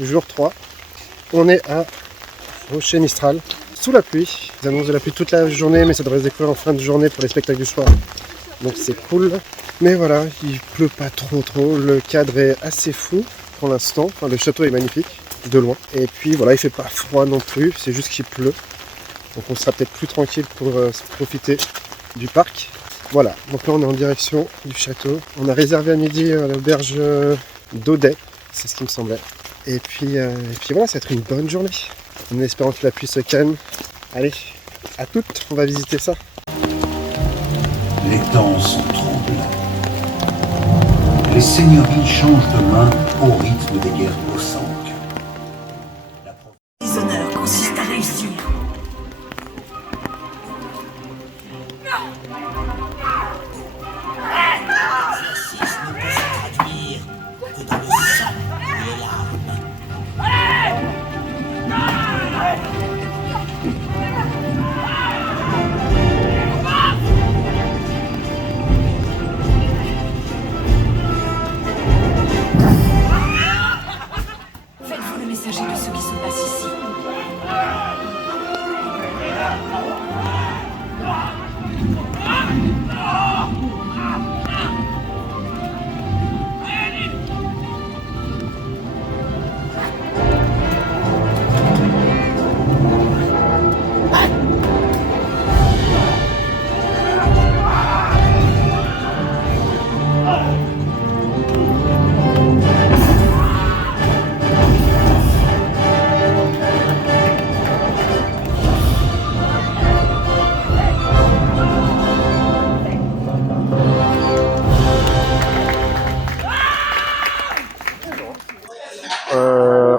jour 3. On est à Rocher Mistral, sous la pluie. Ils annoncent de la pluie toute la journée, mais ça devrait se découvrir en fin de journée pour les spectacles du soir. Donc c'est cool. Mais voilà, il pleut pas trop. Le cadre est assez fou pour l'instant. Enfin, le château est magnifique, de loin. Et puis voilà, il fait pas froid non plus, c'est juste qu'il pleut. Donc on sera peut-être plus tranquille pour profiter du parc. Voilà, donc là on est en direction du château. On a réservé à midi à l'auberge d'Audet, c'est ce qui me semblait. Et puis voilà, ça va être une bonne journée. En espérant que la pluie se calme. Allez, à toutes, on va visiter ça. Les temps sont troubles. Les seigneuries changent de main au rythme des guerres bossanques. Les honneurs consistent à réussir. L'exercice ne peut se traduire que dans le sang et les larmes. Faites-vous le messager de ce qui se passe ici.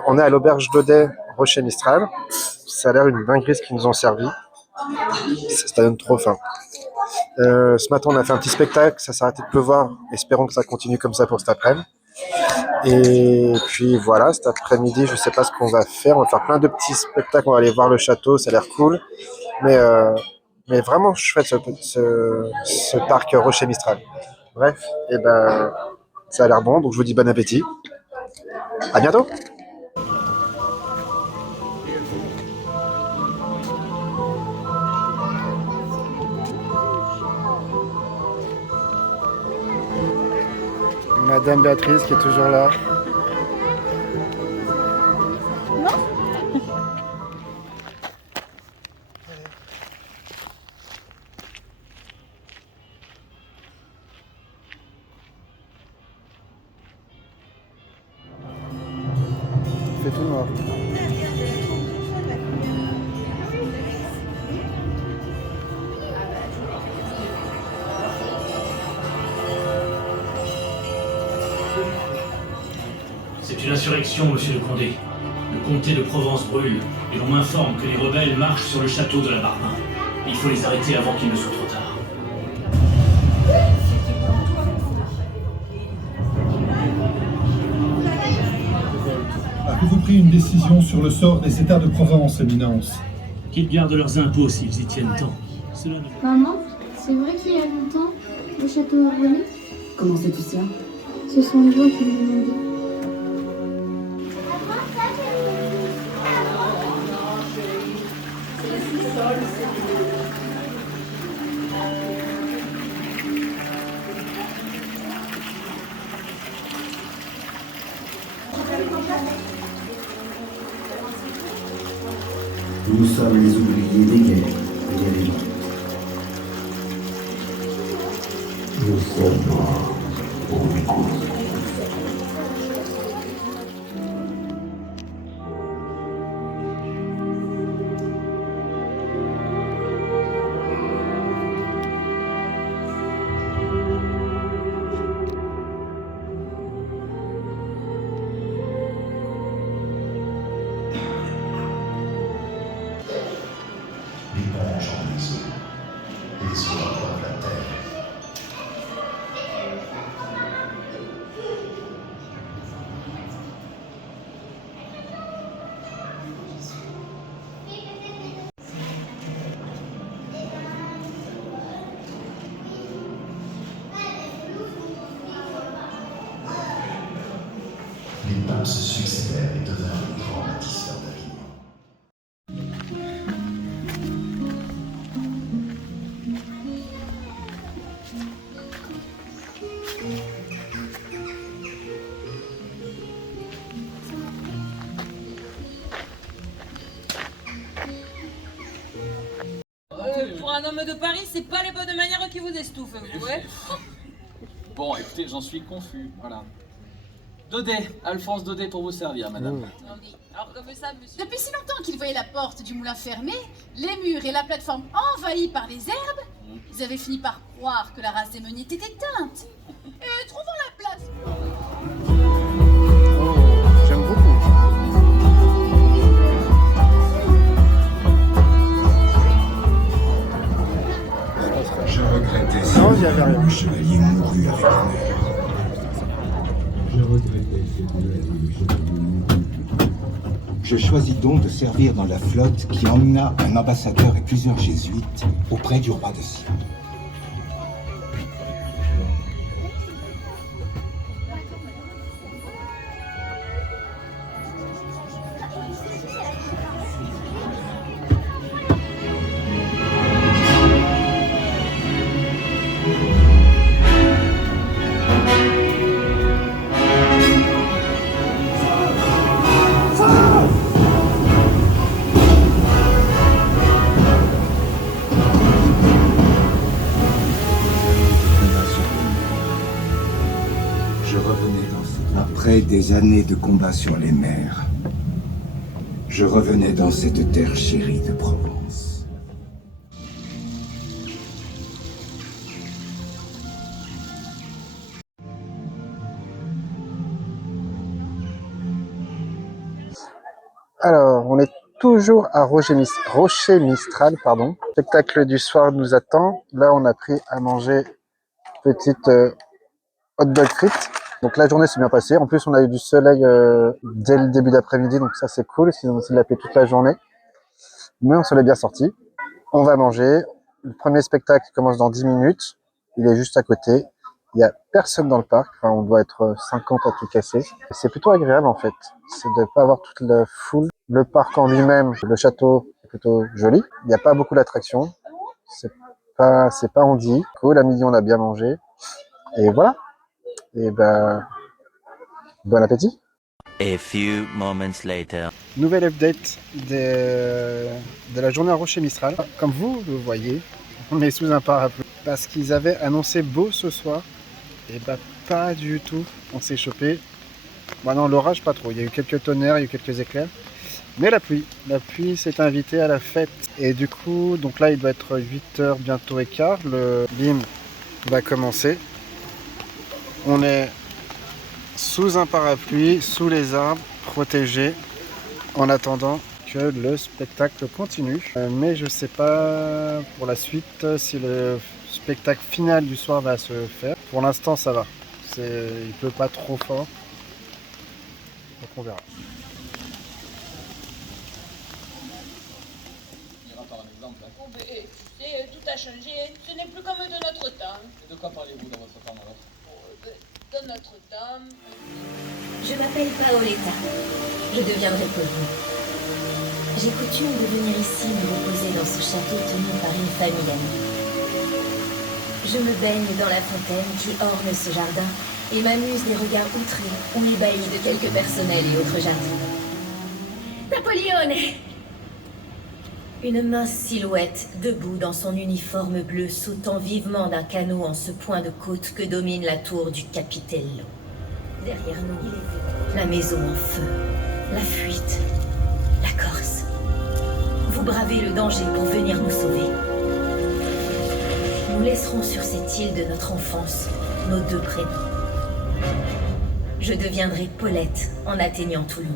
On est à l'auberge d'Audet, Rocher Mistral. Ça a l'air une dinguerie ce qu'ils nous ont servi. Ça donne trop faim. Ce matin, on a fait un petit spectacle, ça s'est arrêté de pleuvoir. Espérons que ça continue comme ça pour cet après-midi. Et puis voilà, cet après-midi, je sais pas ce qu'on va faire. On va faire plein de petits spectacles. On va aller voir le château, ça a l'air cool. Mais vraiment chouette ce parc Rocher Mistral. Bref, et ben, ça a l'air bon, donc je vous dis bon appétit. À bientôt! Madame Béatrice qui est toujours là. Il fait tout noir. C'est une insurrection, monsieur le Condé. Le comté de Provence brûle, et l'on m'informe que les rebelles marchent sur le château de la Barbin. Il faut les arrêter avant qu'il ne soit trop tard. Avez-vous pris une décision sur le sort des États de Provence, Éminence? Qu'ils gardent leurs impôts s'ils y tiennent tant. Cela ne... Maman, c'est vrai qu'il y a longtemps, le château a brûlé? Comment sais-tu ça? Ce sont les gens qui me l'ont dit. Nous sommes les oubliés des guerres et des révoltes. Nous sommes morts pour une cause. L'éponge en les eaux et les oies la terre. papes se succédèrent et devinrent les grands bâtisseurs d'Avignon. Pour un homme de Paris, c'est pas les bonnes manières qui vous estouffent, vous, ouais. Bon, écoutez, j'en suis confus, voilà. Daudet, Alphonse Daudet pour vous servir, madame. Alors, comme ça, monsieur... Depuis si longtemps qu'ils voyaient la porte du moulin fermée, les murs et la plateforme envahis par les herbes, ils avaient fini par croire que la race des meuniers était éteinte. Et trouvant la place... Oh, j'aime beaucoup. Je regrettais Non, il n'y avait rien. le chevalier mourut avec honneur. Je regrettais ce duel où le chevalier mourut. Je choisis donc de servir dans la flotte qui emmena un ambassadeur et plusieurs jésuites auprès du roi de Sion. Après des années de combats sur les mers, je revenais dans cette terre chérie de Provence. Alors, on est toujours à Rocher Mistral, pardon. Le spectacle du soir nous attend. Là, on a pris à manger petite hot dog frites. Donc la journée s'est bien passée. En plus, on a eu du soleil dès le début d'après-midi, donc ça c'est cool. Sinon, on l'a fait toute la journée. Mais on se l'est bien sorti. On va manger. Le premier spectacle commence dans 10 minutes. Il est juste à côté. Il n'y a personne dans le parc. Enfin, on doit être 50 à tout casser. Et c'est plutôt agréable en fait. C'est de ne pas avoir toute la foule. Le parc en lui-même, le château, est plutôt joli. Il n'y a pas beaucoup d'attractions. C'est pas handi. Cool, à midi, on a bien mangé. Et voilà. Et ben, bon appétit. A few moments later. Nouvelle update de la journée à Rocher Mistral. Comme vous le voyez, on est sous un parapluie. Parce qu'ils avaient annoncé beau ce soir. Et bah pas du tout. On s'est chopé. Bah non, l'orage pas trop. Il y a eu quelques tonnerres, il y a eu quelques éclairs. Mais la pluie s'est invitée à la fête. Et du coup, donc là il doit être 8h bientôt et quart. Le BIM va commencer. On est sous un parapluie, sous les arbres, protégés, en attendant que le spectacle continue. Mais je sais pas pour la suite si le spectacle final du soir va se faire. Pour l'instant, ça va. Il pleut pas trop fort. Donc on verra. Tout a changé, ce n'est plus comme de notre temps. De quoi parlez-vous dans votre temps alors? De notre temps... Je m'appelle Paoletta. Je deviendrai Pauline. J'ai coutume de venir ici me reposer dans ce château tenu par une famille amie. Je me baigne dans la fontaine qui orne ce jardin et m'amuse des regards outrés ou ébahis de quelques personnels et autres jardiniers. Napoléon! Une mince silhouette, debout dans son uniforme bleu, sautant vivement d'un canot en ce point de côte que domine la tour du Capitello. Derrière nous, la maison en feu, la fuite, la Corse. Vous bravez le danger pour venir nous sauver. Nous laisserons sur cette île de notre enfance nos deux prénoms. Je deviendrai Paulette en atteignant Toulon.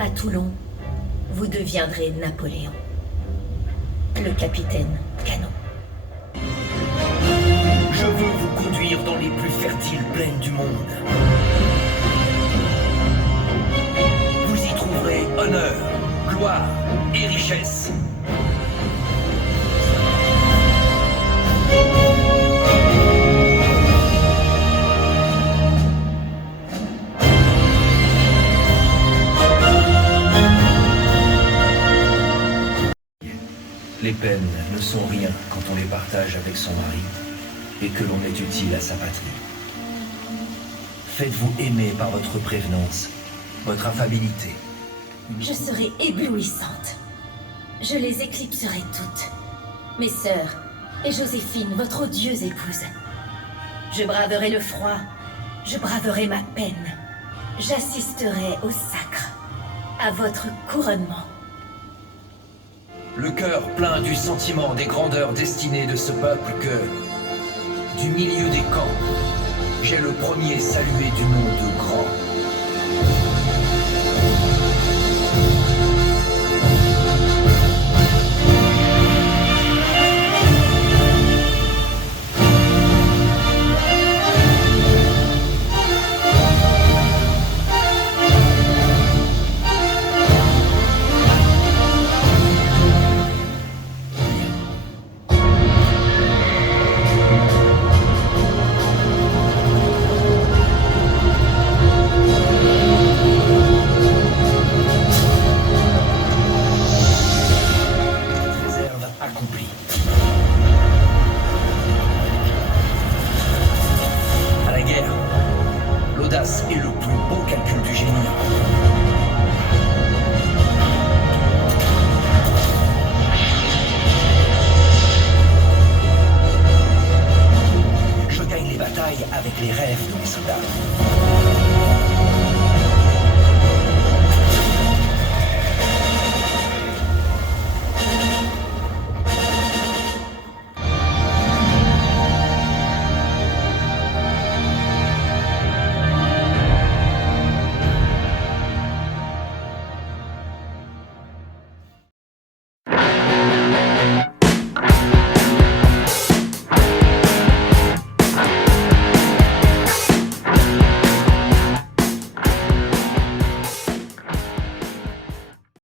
À Toulon, vous deviendrez Napoléon. Le capitaine Canon. Je veux vous conduire dans les plus fertiles plaines du monde. Vous y trouverez honneur, gloire et richesse. Les peines ne sont rien quand on les partage avec son mari et que l'on est utile à sa patrie. Faites-vous aimer par votre prévenance, votre affabilité. Je serai éblouissante. Je les éclipserai toutes. Mes sœurs et Joséphine, votre odieuse épouse. Je braverai le froid, je braverai ma peine. J'assisterai au sacre, à votre couronnement. Le cœur plein du sentiment des grandeurs destinées de ce peuple que, du milieu des camps, j'ai le premier salué du nom de